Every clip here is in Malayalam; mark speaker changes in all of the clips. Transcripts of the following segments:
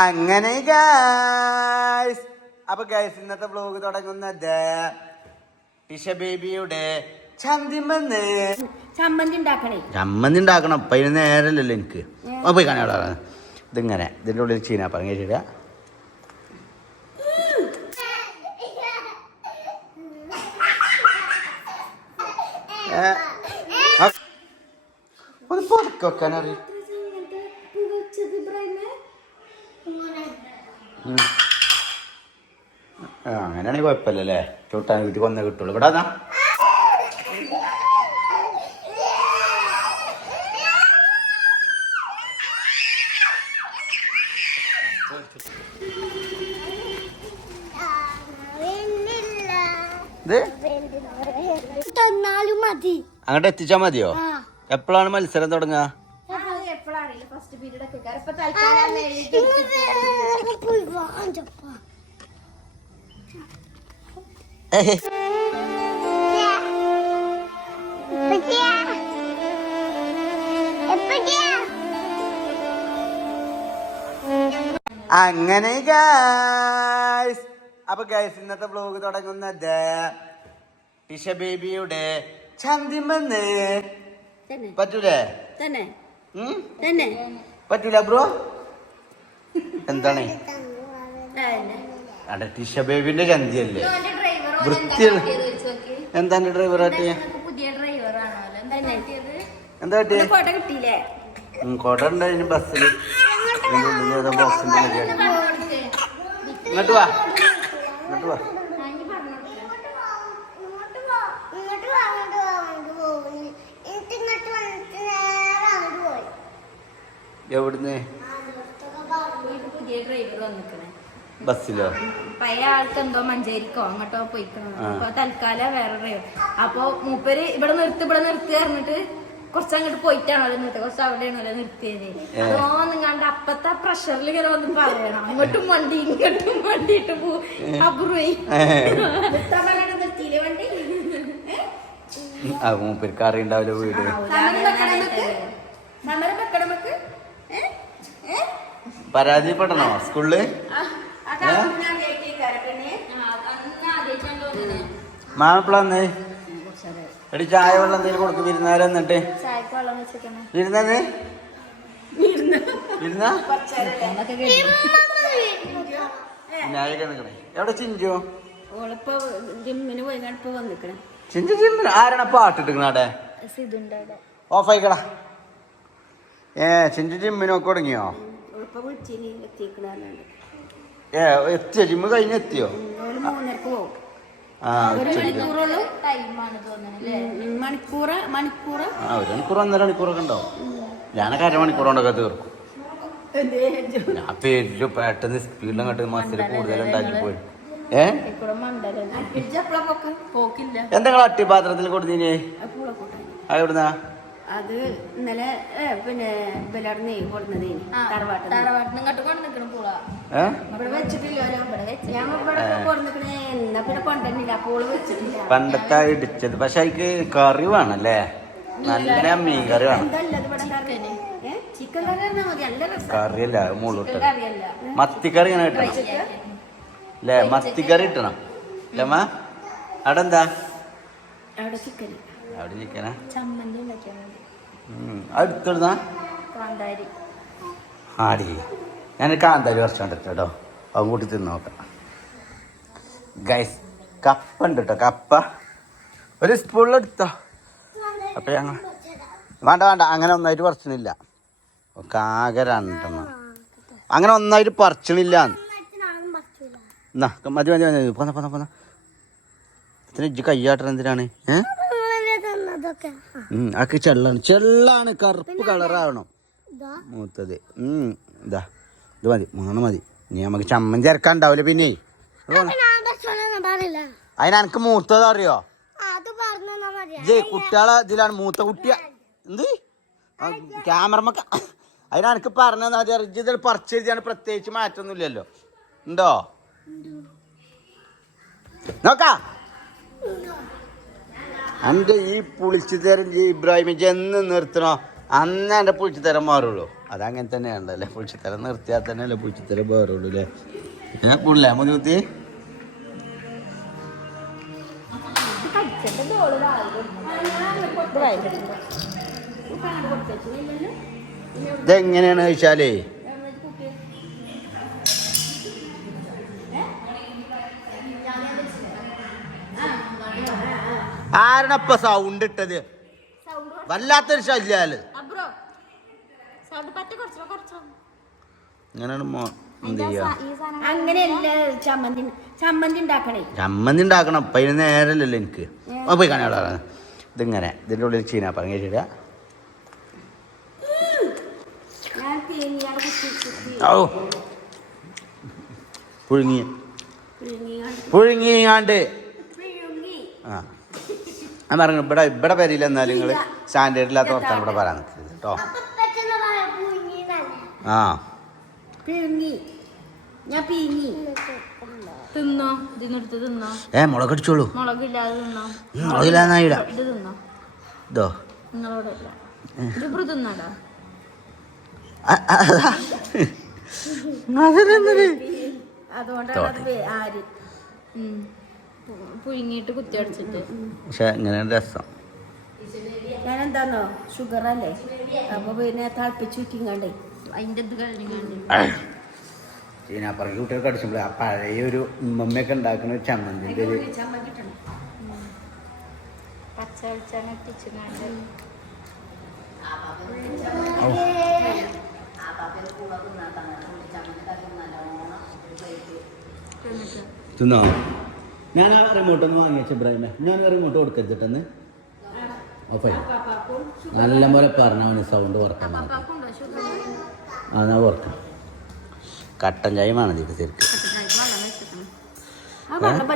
Speaker 1: അങ്ങനെ ഗായ്സ് അപ്പൊ ഗൈസ് ഇന്നത്തെ ബ്ലോഗ് തുടങ്ങുന്നത് ടിഷ ബേബിയുടെ ചന്തിമന്ന്
Speaker 2: ചമ്മന്തി ഉണ്ടാക്കണേ.
Speaker 1: ചമ്മന്തി ഉണ്ടാക്കണം. അപ്പൊ അതിന് നേരല്ലല്ലോ എനിക്ക്. പോയി കാണാ ഇതിങ്ങനെ ഇതിന്റെ ഉള്ളിൽ ചീന പറഞ്ഞു ശരിയാ ഏ, ആ, ഒന്ന് പുറത്ത് വെക്കാൻ അറിയും അങ്ങനെയാണെങ്കിൽ കുഴപ്പമില്ലല്ലേ? ചൂട്ടാൻ വീട്ടിൽ കൊന്നേ കിട്ടുള്ളൂ. ഇവിടെ അതാ അങ്ങോട്ട് എത്തിച്ചാ മതിയോ? എപ്പോഴാണ് മത്സരം തുടങ്ങുക?
Speaker 2: ഫസ്റ്റ് പീരീഡ് ഒക്കെ ഇപ്പൊ തൽക്കാലം
Speaker 3: ഇങ്ങ് വേഗം പോയി വാങ്ങിച്ചപ്പാ
Speaker 1: അങ്ങനെ ഗായ്സ് അപ്പൊ ഗൈസ് ഇന്നത്തെ ബ്ലോഗ് തുടങ്ങുന്നത് ടിഷ ബേബിയുടെ ചന്തിമെന്ന് പറ്റൂലേ? പറ്റൂല ബ്രോ എന്താണ്? അടെ ടിഷ ബേബിന്റെ ചന്തിയല്ലേ? വൃത്തിയുള്ള എന്താ ഡ്രൈവർ
Speaker 2: ആണോ എന്താ
Speaker 1: കോട്ട ഉണ്ടായിരുന്നു ബസ്സിൽ ഏതോ ഇങ്ങോട്ട് വാ. ഇങ്ങോട്ട് വാ. എവിടുന്ന്?
Speaker 2: പുതിയ ഡ്രൈവർ വന്നിക്കണേ.
Speaker 1: ബസ്സിലോ?
Speaker 2: പഴയ ആൾക്ക് എന്തോ മഞ്ചേരിക്കോ അങ്ങോട്ടോ പോയിക്കണം?
Speaker 1: ആ.
Speaker 2: അപ്പൊ തൽക്കാലം വേറെ ഡ്രൈവർ അപ്പൊ മൂപ്പര് ഇവിടെ നിർത്തി ഇവിടെ നിർത്തി പറഞ്ഞിട്ട് കുറച്ച് അങ്ങോട്ട് പോയിട്ടാണല്ലോ നിർത്തിയത് കുറച്ച് അവിടെയാണല്ലോ നിർത്തിയത്.
Speaker 1: അതോ
Speaker 2: അതോന്നിങ്ങാണ്ട് അപ്പത്തെ പ്രഷറിൽ ഇങ്ങനെ വന്ന് പറയണം. അങ്ങോട്ടും വണ്ടി ഇങ്ങോട്ടും വണ്ടി ഇട്ട് പോയി
Speaker 1: ആ മൂപ്പർക്ക് അറിയണ്ടാവില്ല വീട്? പരാജയപ്പെടണോ?
Speaker 2: സ്കൂളിൽ?
Speaker 1: മാപ്പിളന്ന് എടി ചായ വെള്ളം എന്തെങ്കിലും കൊടുക്കും വിരുന്നാരം എന്നിട്ട് വിരുന്നത് എവിടെ ചിഞ്ചു?
Speaker 2: ഓളിപ്പോ ജിമ്മിന് പോയി ഇപ്പൊ വന്നിക്കണേ.
Speaker 1: ചിഞ്ചു ചിമ്മിന് ആരാണ് പാട്ടിട്ടിക്കണ ഓഫ് ആയിക്കടാ ഏ ചിഞ്ചു ജിമ്മിനൊക്കെ തുടങ്ങിയോ?
Speaker 2: വിളിച്ചിനി എത്തിക്കണുണ്ട്
Speaker 1: ഏ എത്തിയോ? ജിമ്മ് കഴിഞ്ഞ് എത്തിയോ? ആ
Speaker 2: ഒരു
Speaker 1: മണിക്കൂർ ഒന്നര മണിക്കൂറൊക്കെ ഉണ്ടാവും. ഞാനൊക്കെ അരമണിക്കൂർ കൊണ്ടൊക്കെ തീർക്കും ഞാൻ പേരിൽ പെട്ടെന്ന് സ്പീഡിലും അങ്ങോട്ട് മസിൽ കൂടുതൽ ഉണ്ടാക്കി പോയി ഏ? എന്താ അട്ടിപാത്രത്തിൽ കൊടുത്തീന്? എവിടുന്നാ?
Speaker 2: അത് ഇന്നലെ പിന്നെ ബലർന്ന് കൊടുന്നതേ തറവാട്ട് തറവാട്ടിൽ ഇങ്ങോട്ട് കൊണ്ട് നിൽക്കണം പൂള.
Speaker 1: ഏ?
Speaker 2: ഇവിടെ വെച്ചിട്ടില്ലല്ലോ ഞാൻ ഇവിടെ എന്നാ പിന്നെ കൊണ്ടുവന്നില്ല വെച്ചിട്ടില്ല.
Speaker 1: പണ്ടത്തെ ഇടിച്ചത് പക്ഷെ അതിക്ക് കറി വേണല്ലേ? നല്ല മീൻ കറി വേണം.
Speaker 2: എന്തല്ലത് ഇവിടെ കറി? ചിക്കൻ കറി
Speaker 1: കറിയല്ല മുള്ളിട്ട്
Speaker 2: കറിയല്ല.
Speaker 1: മത്തിക്കറി ഇങ്ങനെ കിട്ടണം അല്ലേ മത്തിക്കറി കിട്ടണം അല്ലേ അമ്മ അവിടെ എന്താ
Speaker 2: അവിടെ ചിക്കൻ
Speaker 1: അവിടെ ചിക്കനാ?
Speaker 2: ചമ്മന്തി ഉണ്ടാക്കിയാൽ
Speaker 1: അടുത്തിടുന്നാ ആടി. ഞാൻ കാന്താരി കുറച്ച് കണ്ടിട്ട് കേട്ടോ അവൻ കൂട്ടി തിന്ന് നോക്കാം. ഗൈസ് കപ്പ ഉണ്ട് കേട്ടോ കപ്പ. ഒരു സ്പൂണിലെടുത്തോ അപ്പം ഞങ്ങൾ വേണ്ട വേണ്ട അങ്ങനെ ഒന്നായിട്ട് പറിച്ചണില്ല. ആകെ രണ്ടെണ്ണം. അങ്ങനെ ഒന്നായിട്ട് പറിച്ചണില്ല. എന്നാ മതി മതി മതി പോന്ന പോന്ന പോന്ന. ഇത്ര ഇജ്ജ് കയ്യാട്ടൻ എന്തിനാണ്? ഏ?
Speaker 3: നിങ്ങളല്ലേ
Speaker 1: അതൊക്കെ ചെള്ളാണ്. ചെള്ളാണ് കറുപ്പ് കളറാവണം. മൂത്തത്. ഉം, ഇതാ. ഇത് മതി മൂന്ന് മതി. ഇനി നമുക്ക് ചമ്മൻ ചേർക്കാൻ ഉണ്ടാവില്ല പിന്നെ? അതിനക്ക് മൂത്തത് അറിയോ? ജയ് കുട്ടികളെ ഇതിലാണ് മൂത്ത കുട്ടിയ എന്ത്? ക്യാമറമൊക്കെ അതിനക്ക് പറഞ്ഞാൽ മതി. ഇതിൽ പറിച്ച് എഴുതിയാണ് പ്രത്യേകിച്ച് മാറ്റൊന്നുമില്ലല്ലോ. ഉണ്ടോ? നോക്കാ. എന്റെ ഈ പുളിച്ചു തരം ഇബ്രാഹിം ചെന്ന് നിർത്തണോ? അന്ന് എന്റെ പുളിച്ചുതരം മാറുള്ളൂ. അതങ്ങനെ തന്നെയാണല്ലേ പുളിച്ചുതരം നിർത്തിയാൽ തന്നെ അല്ലേ പുളിച്ചുതരം മാറുള്ളൂ അല്ലേ? ഞാൻ പുള്ളേ മുതുകുത്തി ഇതെങ്ങനെയാണ് ചോദിച്ചാലേ ആരണപ്പ സൗണ്ട് ഇട്ടത്. വല്ലാത്തൊരു
Speaker 2: ശല്യാൽ.
Speaker 1: ഇങ്ങനെയാണ് മോ എന്ത് ചെയ്യാ?
Speaker 2: അങ്ങനെയല്ല ചമ്മന്തി ചമ്മന്തി ഉണ്ടാക്കണേ.
Speaker 1: ചമ്മന്തി ഉണ്ടാക്കണം. അപ്പൊ അതിന് നേരല്ലല്ലോ എനിക്ക്. പോയി കാണാൻ ഇതിങ്ങനെ ഇതിന്റെ ഉള്ളിൽ ചീന പറഞ്ഞു
Speaker 2: കുത്തി
Speaker 1: ഓ പുഴുങ്ങി.
Speaker 2: പുഴുങ്ങിയാണ്ട്.
Speaker 1: പുഴുങ്ങിയാണ്ട്.
Speaker 2: പുഴുങ്ങി.
Speaker 1: ആ. ഞാൻ പറഞ്ഞു ഇവിടെ ഇവിടെ പേരില്ല എന്നാലും നിങ്ങൾ സ്റ്റാൻഡേർഡില്ലാത്ത വർത്താനം ഇവിടെ പറയാൻ നിൽക്കരുത് കേട്ടോ. ആ. ഏ മുളക് അടിച്ചോളൂ.
Speaker 2: മുളകില്ലാതെ ഇത്. അതുകൊണ്ടാണ് അത് വേ- ആര്? പുഴുങ്ങിയിട്ട് കുത്തി അടിച്ചിട്ട്.
Speaker 1: പക്ഷെ ഇങ്ങനെ രസം?
Speaker 2: ഞാൻ എന്താന്നോ ഷുഗർ അല്ലേ അപ്പൊ പിന്നെ തിളപ്പിച്ച് ചുറ്റിങ്ങാണ്ടേ അതിന്റെ ഇത് കഴിഞ്ഞാണ്ട്
Speaker 1: ചീനാപ്പറക്കി കുട്ടികൾക്ക് അടിച്ചുമ്പോൾ ആ പഴയ ഒരു ഉമ്മമ്മയൊക്കെ ഉണ്ടാക്കുന്ന ഒരു ചമ്മന്തിന്റെ ഒരു
Speaker 2: പച്ച വെളിച്ചെണ്ണ ഇട്ടിച്ചിങ്ങാണ്ട്.
Speaker 1: തിന്നോ? ഞാൻ ആ റിമോട്ട് ഒന്ന് വാങ്ങിച്ചു ഇബ്രാഹിമേ. ഞാൻ റിമോട്ട് കൊടുക്കരുതിട്ടെന്ന്. ഓഫായി നല്ല പോലെ പറഞ്ഞാൽ സൗണ്ട്
Speaker 2: വർക്കാൻ അതാ
Speaker 1: ആ ഞാൻ ഓർക്കാം കട്ടൻ ചായ വേണം ഇത് ശരിക്കും.
Speaker 2: വെള്ളം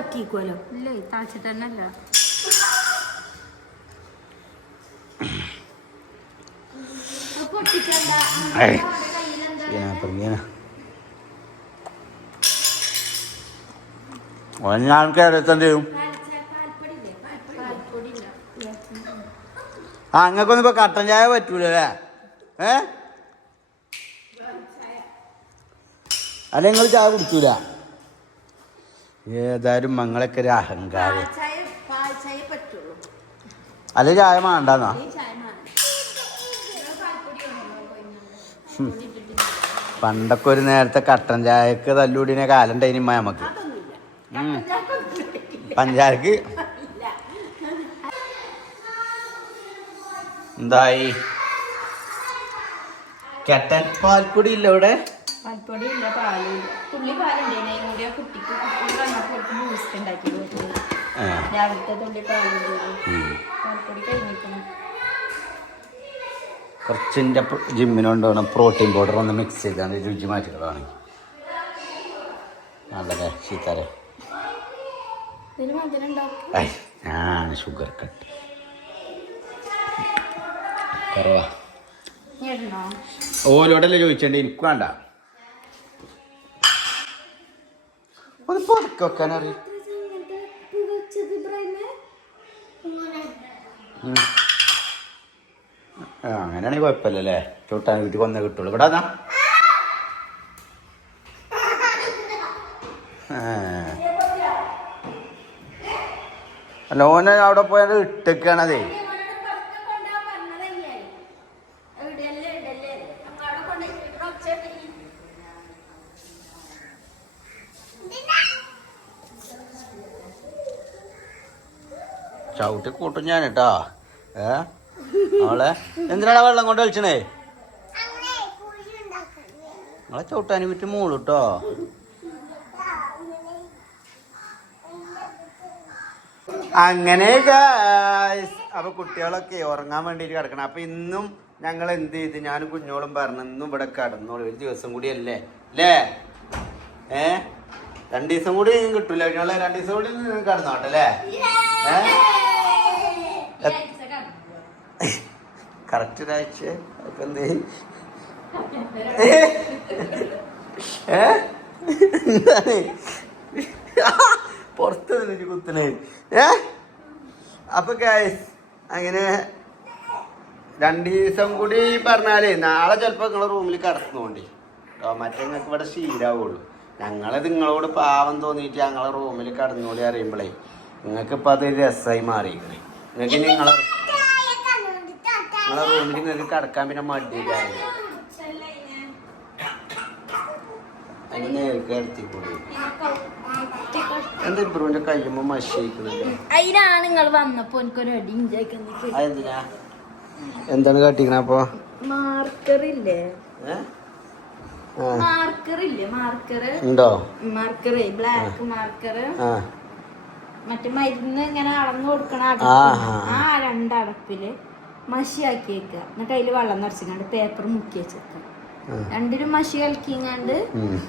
Speaker 1: ഞാൻ കേരളത്തെ ചെയ്യും ആ അങ്ങക്കൊന്നും ഇപ്പൊ കട്ടൻ ചായ പറ്റൂലല്ലേ? ഏ? അല്ല നിങ്ങൾ ചായ കുടിക്കൂല? ഏതായാലും മങ്ങളൊക്കെ ഒരു അഹങ്കാരം. അല്ലെ ചായ
Speaker 2: മാറി
Speaker 1: പണ്ടൊക്കെ ഒരു നേരത്തെ കട്ടൻ ചായക്ക് തല്ലുകൂടിനെ കാലം ഉണ്ടായിനിമ്മ നമുക്ക് ഉം. പഞ്ചായക്ക് എന്തായി? കെട്ടൻ പാൽപ്പൊടി ഇല്ല ഇവിടെ?
Speaker 2: പാൽപ്പൊടി ഇല്ല പാലില്ല തുള്ളി പാലുണ്ടേനെ കൂടി കുട്ടിക്ക് കുട്ടിക്ക് ബൂസ്റ്റ് ഉണ്ടാക്കി. രാവിലത്തെ തുള്ളി. പാൽപ്പൊടി കഴിഞ്ഞിരിക്കണം
Speaker 1: കുറച്ചിന്റെ പ്രോട്ടീൻ പൗഡർ ഒന്ന് മിക്സ് ചെയ്താണ് രുചി മാറ്റുകളാണ് നല്ലതേ ചീത്തരേ ഞാൻ ഷുഗർ കട്ട് കുറവാ. ഓലോടല്ലേ ചോദിച്ചേണ്ട? എനിക്ക് വേണ്ട. ഒന്ന് പതുക്കെ വെക്കാൻ അറിയും. അങ്ങനെയാണെങ്കിൽ കുഴപ്പമില്ലല്ലേ? ചൂട്ടാൻ വീട്ടിൽ കൊന്നേ കിട്ടുള്ളൂ. ഇവിടെ അതാ ഓനെ അവിടെ പോയത് ഇട്ടേക്കാണതേ. ചവിട്ടി കൂട്ടും ഞാൻ കേട്ടാ ഏ? അവളെ. എന്തിനാണ് വെള്ളം കൊണ്ട് കളിച്ചണേ നിങ്ങളെ ചവിട്ടാനും വിറ്റ് മൂളു കേട്ടോ അങ്ങനെ. അപ്പൊ കുട്ടികളൊക്കെ ഉറങ്ങാൻ വേണ്ടിട്ട് കിടക്കണം. അപ്പൊ ഇന്നും ഞങ്ങൾ എന്ത് ചെയ്ത്? ഞാനും കുഞ്ഞോളും പറഞ്ഞു ഇന്നും ഇവിടെ കിടന്നോളൂ. ഒരു ദിവസം കൂടി അല്ലേ? അല്ലേ? ഏ? രണ്ടു ദിവസം കൂടി കിട്ടൂല. കുഞ്ഞോളെ രണ്ടു ദിവസം കൂടി കിടന്നോട്ടല്ലേ ഏ? കറക്റ്റ് ഒരാഴ്ച അപ്പൊ എന്ത് ഏ? എന്താണ്? പുറത്ത് നിന്നിട്ട് കുത്തണേ ഏ? അപ്പൊ ഗായ്സ് അങ്ങനെ രണ്ട് ദിവസം കൂടി പറഞ്ഞാലേ നാളെ ചിലപ്പോ നിങ്ങളെ റൂമിൽ കിടക്കുന്നോണ്ടി. കേട്ടോ മറ്റേ നിങ്ങൾക്ക് ഇവിടെ ശീലാവുള്ളൂ. ഞങ്ങളെ നിങ്ങളോട് പാവം തോന്നിയിട്ട് ഞങ്ങളെ റൂമിൽ കിടന്നോളി അറിയുമ്പോഴേ നിങ്ങൾക്ക് ഇപ്പൊ അത് രസമായി മാറിയിരിക്കണേ നിങ്ങൾക്ക് നിങ്ങളെ. നിങ്ങളെ റൂമിൽ നിങ്ങൾക്ക് കിടക്കാൻ പിന്നെ മടിയില്ലായിരുന്നു അതിന് നേർക്ക് എടുത്തിക്കൂടി. എന്താ ഇബ്രുവിന്റെ കയ്യുമ്പോ മഷിക്കുന്നത്
Speaker 2: അതിനാണ് നിങ്ങൾ വന്നപ്പോ എനിക്കൊരു അടി ഇഞ്ചാക്കുന്നത്
Speaker 1: അതെന്തിനാ? എന്താണ് കാട്ടിക്കണ അപ്പൊ?
Speaker 2: മാർക്കർ ഇല്ലേ മാർക്കർ ഇല്ലേ മാർക്കർ
Speaker 1: ഉണ്ടോ?
Speaker 2: മാർക്കർ ബ്ലാക്ക് മാർക്കർ മറ്റേ മരുന്ന് ഇങ്ങനെ അളന്നു കൊടുക്കണ
Speaker 1: ആ,
Speaker 2: രണ്ടടപ്പിൽ മഷിയാക്കി വെക്കുക. എന്നിട്ട് അതിൽ വെള്ളം നിറച്ചിങ്ങാണ്ട് പേപ്പർ മുക്കി വെച്ചേക്കാം. രണ്ടിലും മഷി കലക്കിങ്ങാണ്ട്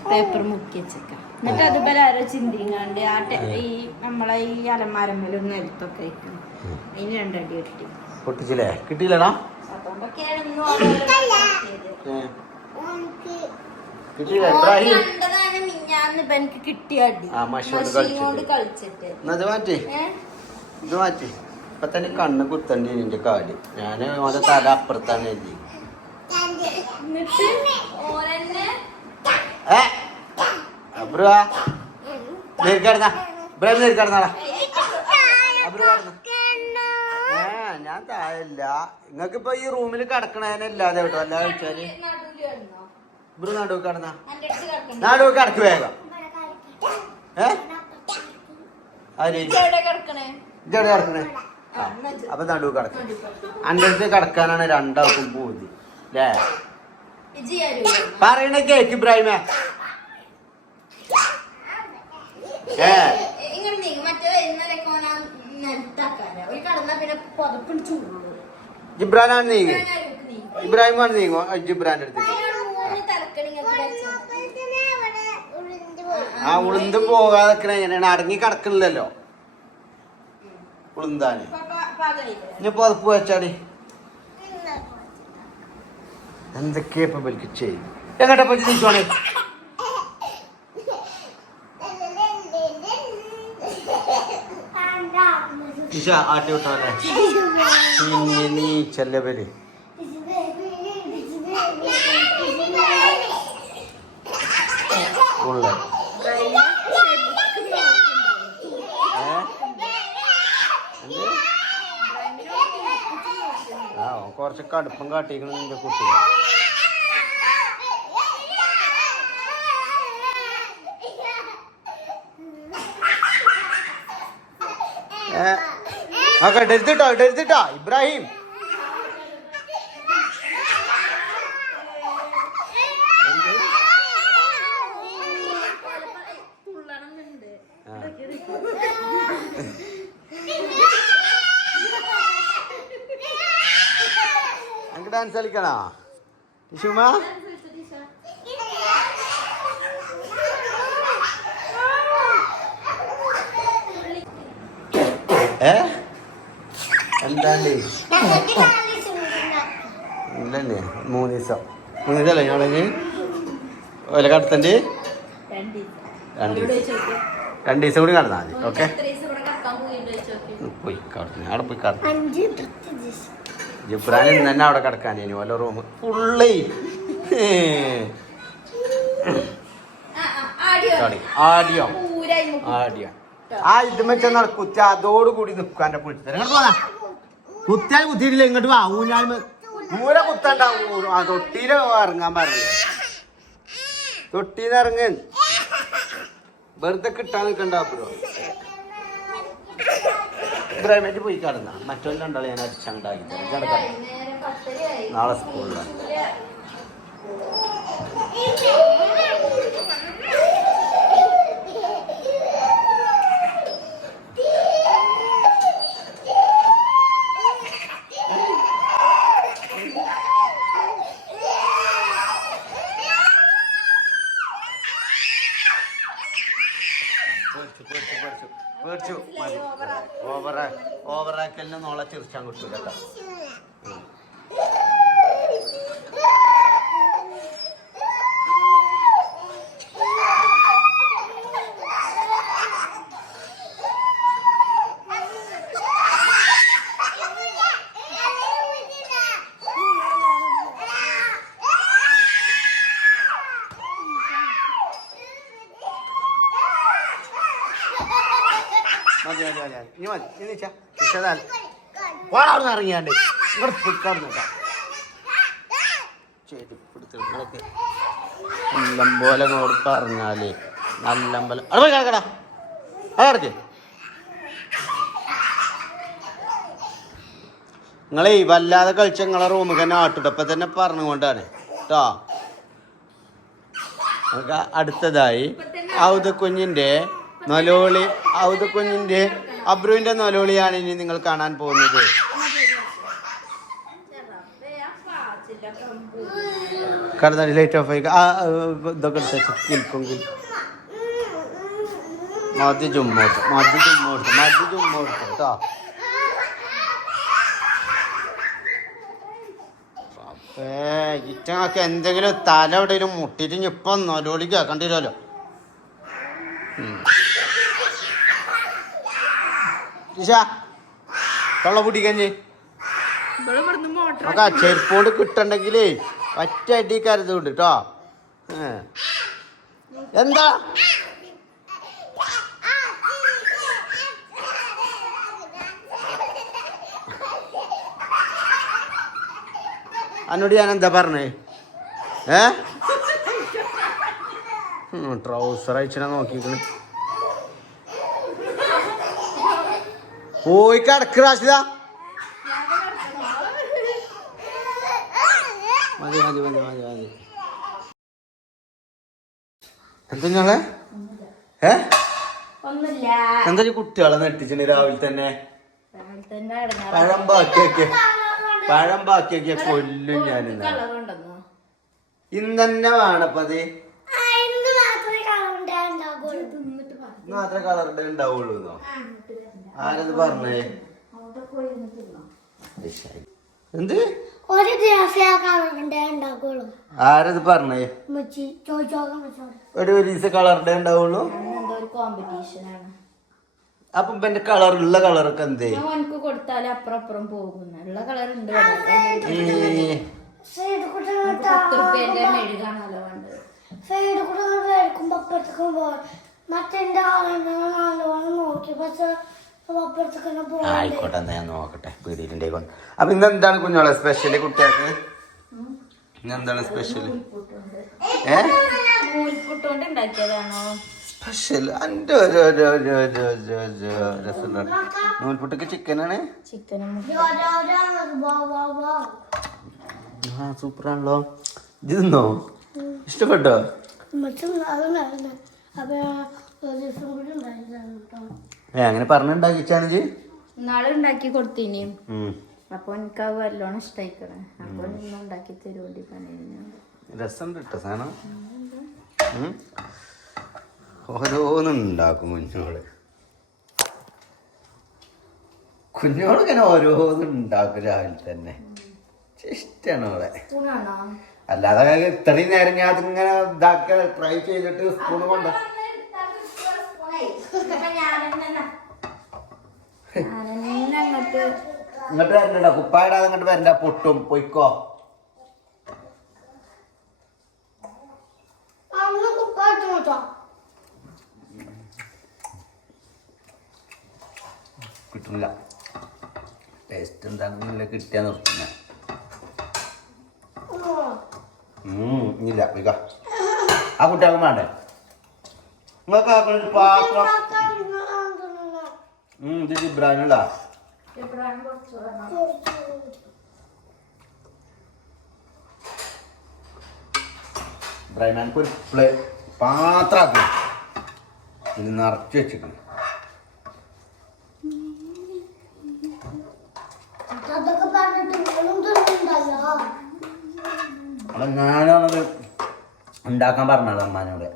Speaker 2: പേപ്പർ മുക്കി വെച്ചേക്ക എന്നിട്ട് അതുപോലെ ആരോ ചിന്തിങ്ങാണ്ട് ആ ഈ നമ്മളെ ഈ അലമാരമ്മലും നിലത്തൊക്കെ വെക്കണം അതിന് രണ്ടടി കിട്ടി.
Speaker 1: പൊട്ടിച്ചില്ലേ? കിട്ടിയില്ലടാ? കണ്ണ് കുത്തണ്ടി നിന്റെ കാൽ. ഞാൻ ഓന്റെ തല അപ്പുറത്താണ് എഴുതി ഏ? അബ്രു നേരിക്കടന്നാ ഇബ്രാഹിം നേരിക്കടന്നാടാ അബ്രു ഏ ഞാൻ ഇപ്പൊ ഈ റൂമിൽ കിടക്കണേനല്ലാതെ കേട്ടോ. അല്ലാതെ
Speaker 2: വെച്ചാൽ
Speaker 1: ഇബ്രു നടുവ് കിടന്നാ. നടുവ് കിടക്ക് വേഗം. ഏ? ആര്?
Speaker 2: കിടക്കണേ?
Speaker 1: ഇജ്ജെവിടെ അപ്പൊ നടുവ് കിടക്ക. അടുത്ത് കിടക്കാനാണ് രണ്ടാൾക്കും പൂതി. അല്ലേ? പറയണ കേക്ക് ഇബ്രാഹിമേ.
Speaker 2: ഇന്നലെയൊക്കെ ഓൻ ഒരു കടന്നാ പിന്നെ പുതപ്പിന് ചൂടുള്ളൂ.
Speaker 1: ജിബ്രാനാണ് നീങ്ങി. ഇബ്രാഹിമാണ് നീങ്ങോ? ജിബ്രാന്റെ അടുത്ത്. ആ ഉളുന്ത് പോകാതെ എങ്ങനെയാണ് അടങ്ങി കിടക്കണില്ലല്ലോ. ഉളുന്താന്? ഇനി പുതപ്പ് വെച്ചാടി. എന്തൊക്കെയാ ഇപ്പൊ ഇവർക്ക് ചെയ്യും? എങ്ങോട്ടാ പറ്റി നിൽക്കുവാണേ? ഇഷ ആട്ടി വിട്ടോലെ? പിന്നെ നീ ചെല്ലവര് ഉള്ള? ആ കുറച്ച് കടുപ്പം കാട്ടിക്കണം നിന്റെ കുട്ടി ഏ? ആ ഇടരുത്തിട്ടോ ഇടരുത്തിട്ടോ ഇബ്രാഹിം. എനിക്ക് ഡാൻസ് കളിക്കണോ? ഇഷുമ ഏ എന്താണ്ട്? ഇല്ലല്ലേ മൂന്ന് ദിവസം. മൂന്ന് ദിവസം അല്ലേ ഞാണെങ്കിൽ ഓല കടത്തണ്ട്?
Speaker 2: രണ്ട് ദിവസം.
Speaker 1: രണ്ട് ദിവസം രണ്ട് ദിവസം കൂടി കടന്നാൽ മതി ഓക്കെ. പോയി കടന്നു അവിടെ പോയി കടന്നു.
Speaker 3: അഞ്ച് പത്ത് ദിവസം.
Speaker 1: ജിബ്രാൻ ഇന്ന് തന്നെ അവിടെ കിടക്കാൻ ഇനി ഓല റൂം ഫുള്ളേ
Speaker 2: ആ, ആ, ആടിയോ?
Speaker 1: ആടിയോ? ആ ഇത് ചെന്ന കുത്തി അതോടുകൂടി നിൽക്കാന്റെ പിടിച്ചത് തരാം പോകാം കുത്തിയാൽ കുത്തിയിട്ടില്ല ഇങ്ങോട്ട് വാ ഊഞ്ഞാൽ ഊര കുത്തണ്ടാവും. ആ തൊട്ടിയിൽ ഇറങ്ങാൻ പറഞ്ഞു തൊട്ടിന്ന് ഇറങ്ങൻ വെറുതെ കിട്ടാൻ നിൽക്കണ്ട അപ്പുറം ഇബ്രാഹിമേറ്റ് പോയി കടന്ന. മറ്റൊരു രണ്ടാളെ ഞാൻ അടിച്ചാണ്ടാക്കി നാളെ സ്കൂളിലാണ്. 妈的妈的妈的，你妈的，你那钱，你舍得？അവിടെ നിന്ന് ഇറങ്ങിയാണ്ട് ഇങ്ങോട്ട് പൊയ്ക്കാടുന്നു കേട്ടോ ചെരുപ്പെടുത്ത് നിങ്ങളൊക്കെ നല്ലമ്പോലെ പറഞ്ഞാൽ നല്ലമ്പലം അവിടെ പോയി കിടക്കടാ. അത് കിടക്കേ. നിങ്ങളേ വല്ലാതെ കളിച്ച നിങ്ങളെ റൂമിൽ തന്നെ ആട്ടുടപ്പ തന്നെ പറഞ്ഞുകൊണ്ടാണ് കേട്ടോ. അടുത്തതായി ഔതക്കുഞ്ഞിന്റെ നൊലോളി ഔതക്കുഞ്ഞിന്റെ അബ്രുവിന്റെ നൊലോളിയാണ് ഇനി നിങ്ങൾ കാണാൻ പോകുന്നത്. കടന്നാടി ലൈറ്റ് ഓഫ് ആയി ഇതൊക്കെ എടുത്ത് മതി ചുമ്മോട്ട് മതി ചുമ്മോട്ട് മതി ചുമ്മോട്ട് കേട്ടോ ഇറ്റങ്ങൾക്ക് എന്തെങ്കിലും തല എവിടെയും മുട്ടിട്ട് ഇപ്പം നൊലോളി കേൾക്കണ്ടിരല്ലോ തൊള്ള
Speaker 2: ഇവിടുന്ന് മോട്ടർ
Speaker 1: നമുക്ക് ആ ചെരുപ്പോണ്ട് കിട്ടണ്ടെങ്കിലേ ഒറ്റ അടി കരുതുണ്ട് കേട്ടോ. എന്താ? എന്നോട് ഞാൻ എന്താ പറഞ്ഞേ? ഏ? ട്രൗസർ അയച്ചാ നോക്കിക്കണ് പോയി കിടക്ക് റാഷിദ മതി മതി മതി മതി മതി. എന്താ ഞങ്ങളെ ഏ? എന്താ ഈ കുട്ടികളെ നെട്ടിച്ചിന് രാവിലെ തന്നെ. പഴം ബാക്കിയൊക്കെ പഴം ബാക്കിയൊക്കെ കൊല്ലും
Speaker 2: ഞാൻ
Speaker 1: ഇന്ന് തന്നെ വേണപ്പത്
Speaker 3: മാത്രമേ
Speaker 1: കളർ ഉണ്ടാവുള്ളൂ എന്നോ ആരത് പറഞ്ഞേ? എന്ത്?
Speaker 3: ഒരു ദിവസം ഉണ്ടാകുള്ളൂ
Speaker 1: ആരത് പറഞ്ഞേ? ഒരു ദിവസം കളറുടെ ഉണ്ടാവുള്ളൂ. അപ്പൊ എന്റെ കളറുള്ള കളറൊക്കെ എന്തേ?
Speaker 2: ഞാൻ ഓനക്ക് കൊടുത്താൽ അപ്പുറം അപ്പുറം പോകുന്ന ഉള്ള കളർ ഉണ്ട് പത്ത് റുപ്യന്റെ മെഴുകാണല്ലോ വേണ്ടത്.
Speaker 3: സൈഡ് കൂടെ മേടിക്കുമ്പോ അപ്പുറത്തേക്കും പോകും. മറ്റെന്റെ ആളുകൾ നല്ലോണം നോക്കി. പക്ഷെ
Speaker 1: ആയിക്കോട്ടെ എന്നാ ഞാൻ നോക്കട്ടെ പീടിയിലുണ്ടേ കൊണ്ട് അപ്പൊ ഇന്നെന്താണ് കുഞ്ഞോളെ സ്പെഷ്യൽ കുട്ടികൾക്ക്? ഇന്നെന്താണ് സ്പെഷ്യൽ ഏ? സ്പെഷ്യൽ എന്റെ നൂൽപുട്ടൊക്കെ ചിക്കനാണ്
Speaker 2: ചിക്കനും
Speaker 1: ആ സൂപ്പറാണല്ലോ ഇത് തിന്നോ? ഇഷ്ടപ്പെട്ടോ? അങ്ങനെ പറഞ്ഞുണ്ടാക്കിച്ചാണെങ്കിൽ
Speaker 2: നാളെ ഉണ്ടാക്കി കൊടുത്തിനി. അപ്പൊ എനിക്ക് അത് വല്ലോണം ഇഷ്ടായിക്കണേ. അപ്പൊ ഇന്ന് ഉണ്ടാക്കി തരുവേണ്ടി പറഞ്ഞു
Speaker 1: രസമുണ്ട് കേട്ടോ സാധനം. ഓരോന്നുണ്ടാക്കും കുഞ്ഞോൾ കുഞ്ഞോൾ ഇങ്ങനെ ഓരോന്നുണ്ടാക്കും രാവിലെ തന്നെ. ഇഷ്ടമാണ് അവളെ അല്ലാതെ ഇത്രയും നേരം ഞാൻ അതിങ്ങനെ ഇതാക്കി ട്രൈ ചെയ്തിട്ട് സ്പൂൺ കൊണ്ട് ഇങ്ങോട്ട്. വരണ്ട കുപ്പായിടാതെ ഇങ്ങോട്ട് വരണ്ട. പൊട്ടും. പൊയ്ക്കോ. കിട്ടില്ല ടേസ്റ്റ് എന്താണെന്നില്ല കിട്ടിയാ നിർത്തുന്ന. ഇല്ല. വിക ആ കുട്ടികൾക്ക് വേണ്ടേ? നിങ്ങൾക്ക് ആക്കൊരു പാത്രം. ഇത് ജിബ്രാനുള്ള ഇബ്രാഹിമാൻക്ക് ഒരു പ്ലേ പാത്രാക്കണം ഇത് നിറച്ച് വെച്ചിട്ടുണ്ട് ഞാനാണത് ഉണ്ടാക്കാൻ പറഞ്ഞത് അമ്മാനോട്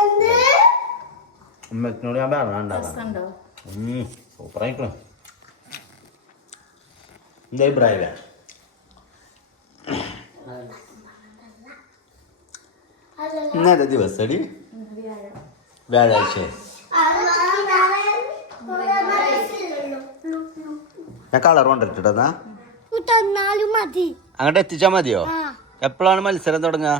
Speaker 3: എന്ത്
Speaker 1: ഉമ്മത്തിനോട് ഞാൻ പറഞ്ഞ
Speaker 2: രസമുണ്ടോ
Speaker 1: സൂപ്പറായിക്കണം. എന്താ ഇബ്രാഹിമ
Speaker 3: അതല്ല
Speaker 1: ദിവസം അടി വ്യാഴാഴ്ച. ഞാൻ കളർ കൊണ്ടിട്ടോ അങ്ങോട്ട് എത്തിച്ചാ മതിയോ?
Speaker 3: ആ.
Speaker 1: എപ്പോഴാണ് മത്സരം തുടങ്ങുക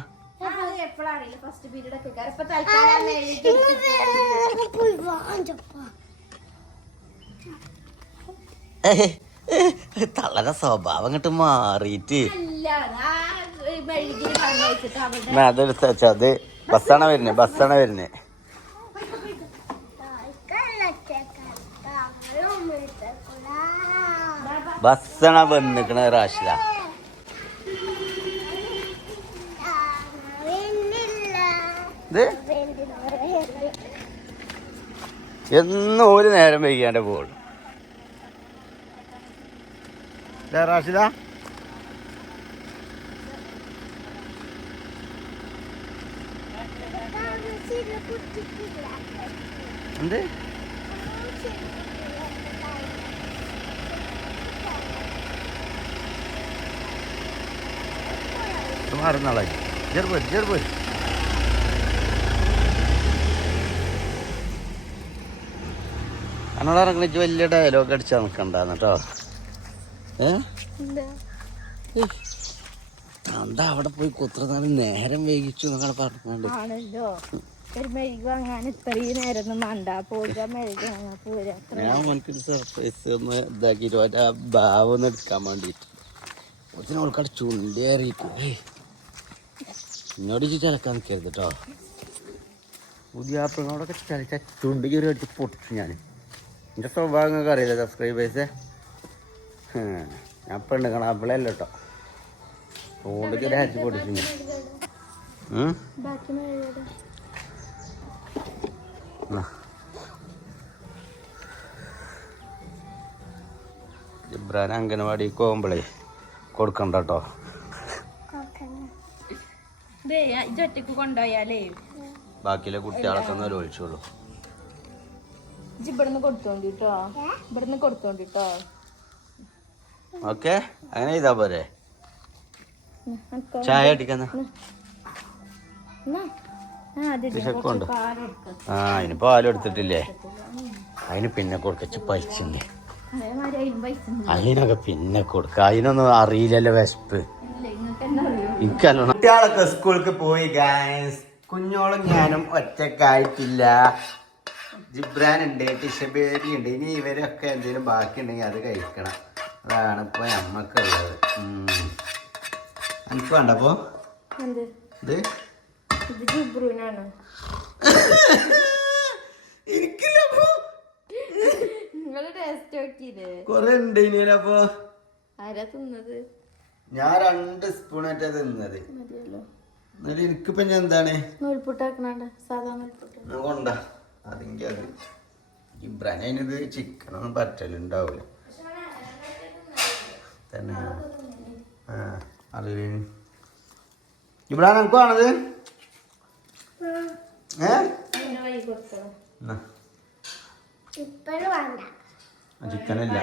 Speaker 2: എപ്പോഴാണെങ്കിലും ഫസ്റ്റ് ലാസ്റ്റ് പീരീഡ് ഒക്കെ ഇപ്പൊ തൽക്കാലം എഴുതി
Speaker 3: വേറെ പോയി വാഞ്ചപ്പാ
Speaker 1: തള്ളയുടെ സ്വഭാവം അങ്ങോട്ട് മാറിയിട്ട്. അതെടുത്ത് അത് ബസ്സാണ് വരുന്നത് ബസ്സാണ് വരുന്നത് ബസ്സാണ് വന്നിക്കണ റാഷില ഇത്? എന്നും ഒരു നേരം വൈകിയാണ്ട് പോകുള്ളൂ റാഷിദ. എന്ത്? മാറുന്നാളായി ചെറുപോര് ചെറുപോര് എന്നോട് ഇറങ്ങണിച്ച് വലിയ ഡയലോഗ് അടിച്ചാൽ നിൽക്കണ്ടെന്ന് കേട്ടോ ഏ? എന്താ? അവിടെ പോയി കുത്രനാണ് നേരം വൈകിച്ചു എന്നൊക്കെ പറഞ്ഞുകൊണ്ട്
Speaker 2: ഒരു
Speaker 1: ഞാൻ സർപ്രൈസ് ഒന്ന് ഇതാക്കിയിട്ട് ഓരോ ഭാവം ഒന്ന് എടുക്കാൻ വേണ്ടിയിട്ട്. ഒത്തിരി ആൾക്കാർ ചുണ്ടേറിയിട്ട് എന്നോട് ഇജ്ജ് ചിലക്കാൻ നിൽക്കരുത് കേട്ടോ പുതിയ ആപ്പിളിനോടൊക്കെ ചലിച്ച ചുണ്ട് കയറി അടിച്ച് പൊട്ടിച്ചു ഞാൻ എന്റെ സ്വഭാവം നിങ്ങൾക്ക് അറിയില്ല സബ്സ്ക്രൈബേഴ്സ് ഞാൻ എടുക്കണം ആപ്പിളല്ല കേട്ടോ. ചുണ്ട് കയറി പൊടിച്ചു. ഇബ്രാൻ അംഗനവാടി പോകുമ്പോഴേ കൊടുക്കണ്ട കേട്ടോ. ബാക്കിയിലെ കുട്ടികളൊക്കെ ഒന്ന് ഒഴിച്ചോളൂ
Speaker 2: ഇജ്ജ് ഇവിടുന്ന് കൊടുത്തോണ്ടിട്ടോ. ഇവിടുന്ന് കൊടുത്തോണ്ടിട്ടോ.
Speaker 1: ഓക്കെ അങ്ങനെ ചെയ്താ പോരെ. ചായ അടിക്കുന്ന. വിശക്കുണ്ട്? ആ അതിന് പാലെടുത്തിട്ടില്ലേ അതിന് പിന്നെ കൊടുക്കച്ച്
Speaker 2: ഉണ്ട്.
Speaker 1: അതിനൊക്കെ പിന്നെ കൊടുക്ക. അതിനൊന്നും അറിയില്ലല്ലോ വിശപ്പ്. എനിക്കല്ലോ കുട്ടികളൊക്കെ സ്കൂൾക്ക് പോയി ഗായസ് കുഞ്ഞോളും ഞാനും ഒറ്റക്കായിട്ടില്ല. ജിബ്രാൻ ഉണ്ട് ടിഷബേരി ഉണ്ട് ഇനി ഇവരൊക്കെ എന്തെങ്കിലും ബാക്കി ഉണ്ടെങ്കിൽ അത് കഴിക്കണം. അതാണ് ഇപ്പൊ നമ്മക്കുള്ളത്. എനിക്ക് വേണ്ട അപ്പോ? ഇത്? കൊറേ ഉണ്ട് ഇനിയപ്പോ
Speaker 2: തിന്നത്?
Speaker 1: ഞാൻ രണ്ട് സ്പൂണായിട്ടാ തിന്നത്.
Speaker 2: മതിയല്ലോ.
Speaker 1: എന്നാലും എനിക്കിപ്പോ ഞാൻ എന്താണ്?
Speaker 2: നൂൽപുട്ടാക്കണ
Speaker 1: സാധാരണ കൊണ്ട. അതെങ്കിൽ അത്. ഇബ്രാൻ അതിനത് ചിക്കനൊന്നും പറ്റലുണ്ടാവില്ല തന്നെ. ആ അറിയില്ല
Speaker 3: വേണ്ട
Speaker 1: ചിക്കനില്ല.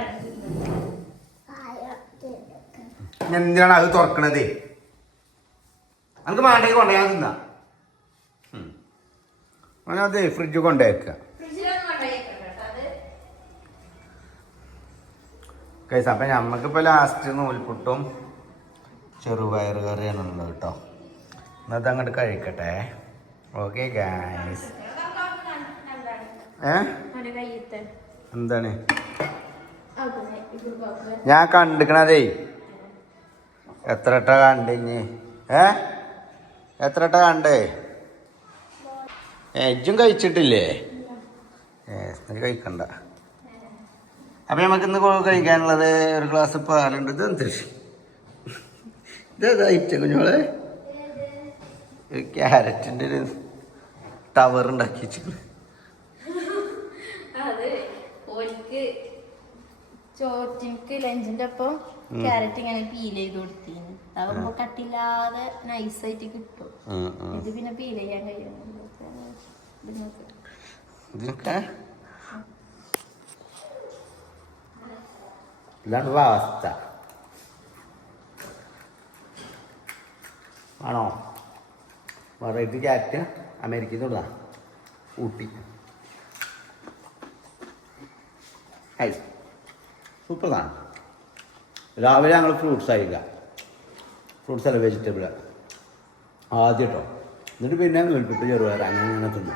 Speaker 1: എന്തിനാണ് അത് തുറക്കണത്? നമുക്ക് മാണ്ടേക്ക് കൊണ്ടുപോയാൽ തിന്നാ. അത് ഫ്രിഡ്ജ് കൊണ്ടുവയ്ക്കുക കൈസ് അപ്പം നമുക്കിപ്പോൾ ലാസ്റ്റ് നൂൽപുട്ടും ചെറുപയർ കറിയാണ് ഉള്ളത് കേട്ടോ എന്നത് അങ്ങോട്ട് കഴിക്കട്ടെ. ഓക്കെ ഗായ്സ് ഏ? എന്താണ്? ഞാൻ കണ്ടിക്കണതേ. എത്ര ഇട്ട കണ്ടിഞ്ഞ് ഏ? എത്ര ഇട്ട കണ്ടേ? എജ്ജും കഴിച്ചിട്ടില്ലേ? ഏ കഴിക്കണ്ട. അപ്പൊ നമുക്ക് ഇന്ന് കഴിക്കാനുള്ളത് ഒരു ഗ്ലാസ് പാലുണ്ട്. ഇത് എന്ത്? ഇതേതായിട്ട് കുഞ്ഞോളെ ഒരു ക്യാരറ്റിന്റെ ഒരു ടവർ ഉണ്ടാക്കി വെച്ചിട്ടുണ്ട്
Speaker 2: ചോറ്റിക്ക് ലഞ്ചിന്റെ ഒപ്പം ക്യാരറ്റ് ഇങ്ങനെ പീൽ ചെയ്ത് കൊടുത്തിന്. കട്ടില്ലാതെ നൈസായിട്ട് കിട്ടും. ഇത് പിന്നെ പീൽ ചെയ്യാൻ.
Speaker 1: ഇതിനൊക്കെ ഇതാണ് അവസ്ഥ ആണോ? വെറൈറ്റി ചാറ്റ് അമേരിക്കയിൽ നിന്നുള്ള ഊട്ടി. ഹൈ സൂപ്പറാണ്. രാവിലെ ഞങ്ങൾ ഫ്രൂട്ട്സ് ആയില്ല ഫ്രൂട്ട്സ് അല്ല വെജിറ്റബിൾ ആദ്യം കേട്ടോ എന്നിട്ട് പിന്നെ നൂൽപ്പിട്ട് ചെറുപയർ അങ്ങനെ അങ്ങനെ തിന്നു.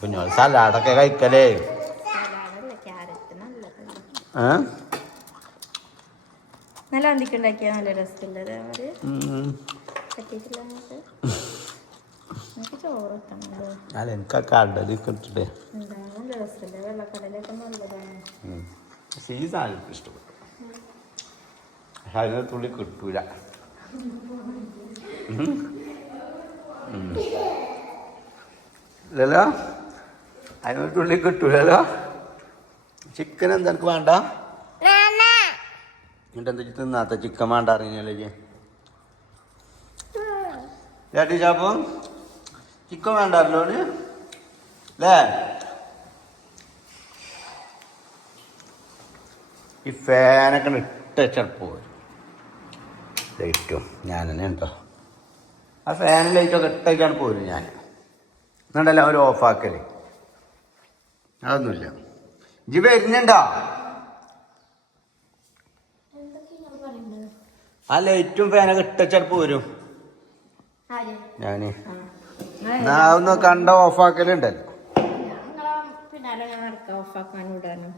Speaker 1: കുഞ്ഞോൾ സലാഡൊക്കെ കഴിക്കലേ.
Speaker 2: നല്ല അന്തിക്ക് ഉണ്ടാക്കിയ നല്ല അവർ? കിട്ടണല്ലോ
Speaker 1: അല്ല എനിക്ക് കടൽ കിട്ടിട്ടേ ഈ സാധനം ഇഷ്ടപ്പെട്ടു. പക്ഷെ അതിന് തുള്ളി കിട്ടൂല. ഇല്ലല്ലോ അതിനൊരു തുള്ളി കിട്ടൂലല്ലോ ചിക്കൻ എന്താ എനിക്ക് വേണ്ട? എന്നിട്ട് എന്താ തിന്നാത്ത? ചിക്കൻ വേണ്ട അറിഞ്ഞല്ലേ ചേട്ടി ചാപ്പോ ചിക്കൻ വേണ്ടാറല്ലോ അല്ലേ ഈ ഫാനൊക്കെ ഇട്ട ചിലപ്പോൾ ലൈറ്റും ഞാൻ തന്നെ ഉണ്ടോ ആ ഫാൻ ലൈറ്റൊക്കെ ഇട്ടേക്കാണ് പോരും ഞാൻ എന്നിട്ടല്ല അവർ ഓഫാക്കൽ അതൊന്നുമില്ല. ഇജ് വരുന്നുണ്ടോ? ആ ലൈറ്റും ഫാനൊക്കെ ഇട്ടച്ചാൽ പോരും.
Speaker 2: ആ
Speaker 1: എന്നാ ഒന്ന് കണ്ട ഓഫാക്കലുണ്ടല്ലോ
Speaker 2: ഓഫാക്കാനും ഇടാനും